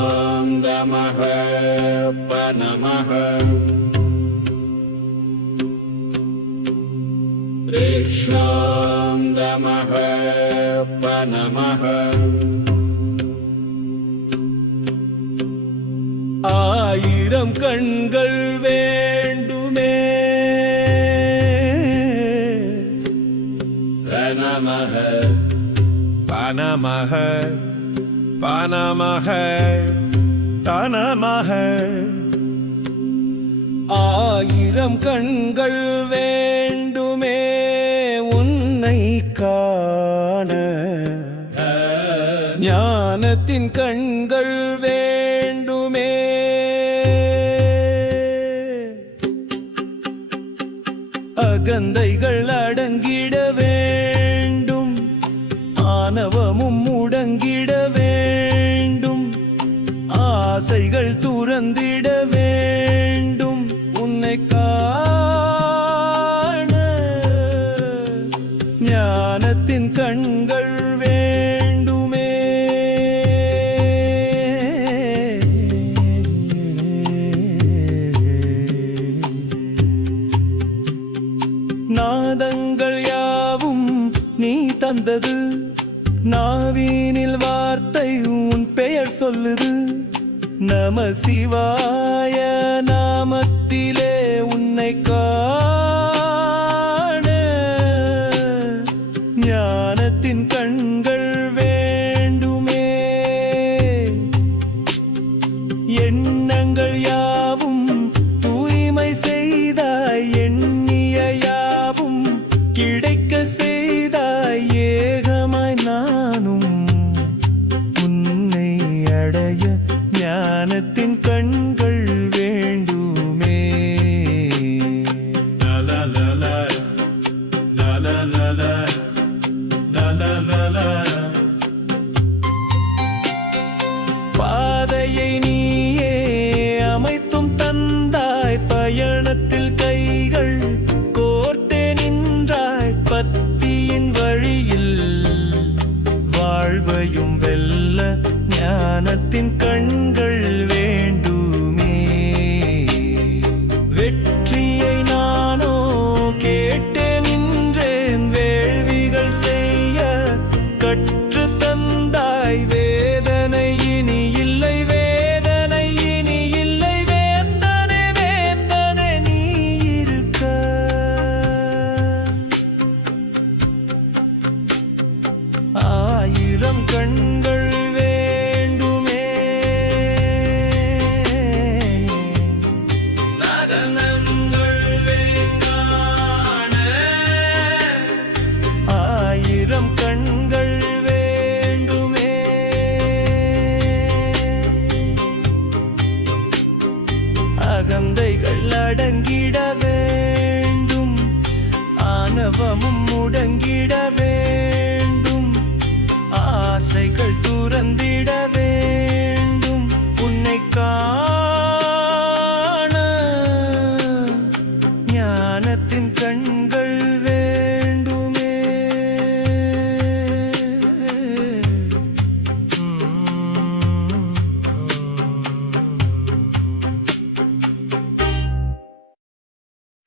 Ikshvandamaha panamaha Ikshvandamaha panamaha ஆயிரம் கண்கள் வேண்டுமே Panamaha பனமக பனமக தனமக ஆயிரம் கண்கள் வேண்டுமே உன்னை காண ஞானத்தின் கண்கள் வேண்டுமே அகந்தைகள் அடங்கிட வேண்டும் ஆணவமும் முடங்கிட வேண்டும் ஆசைகள் துறந்திட வேண்டும் உன்னை காண ஞானத்தின் கண்கள் வேண்டுமே நாதங்கள் யாவும் நீ தந்தது நாவினில் வார்த்தை உன் பெயர் சொல்லுது நம சிவாய நாமத்திலே உன்னை காண ஞானத்தின் கண்கள் வேண்டுமே எண்ணங்கள் யாவும் தூய்மை செய்தாய் எண்ணிய யாவும் கிடைக்க செய்தாய் ஏகமாய் நானும் உன்னை அடைய ஞானத்தின் கண்கள் வேண்டுமே பாதையை நீயே அமைத்தும் தந்தாய் பயணத்தில் கைகள் கோர்த்தே நின்றாய் பத்தியின் வழியில் வாழ்வையும் வெல்ல ஞானத்தின் கண்கள் வேண்டுமே வெற்றியை நானோ கேட்டே நின்றேன் வேள்விகள் செய்ய கற்று தந்தாய் வேதனை இனி இல்லை வேதனை இனி இல்லை வேந்தனே வேந்தனே நீ இருக்க ஆயிரம் கண்கள் வேண்டுமே நகங்கள் வேண்டான ஆயிரம் கண்கள் வேண்டுமே அகந்தைகள் அடங்கிட வேண்டும் ஆணவமும் முடங்கிட வேண்டும் ஆசைகள் துறந்திட வேண்டும் உன்னை காண ஞானத்தின்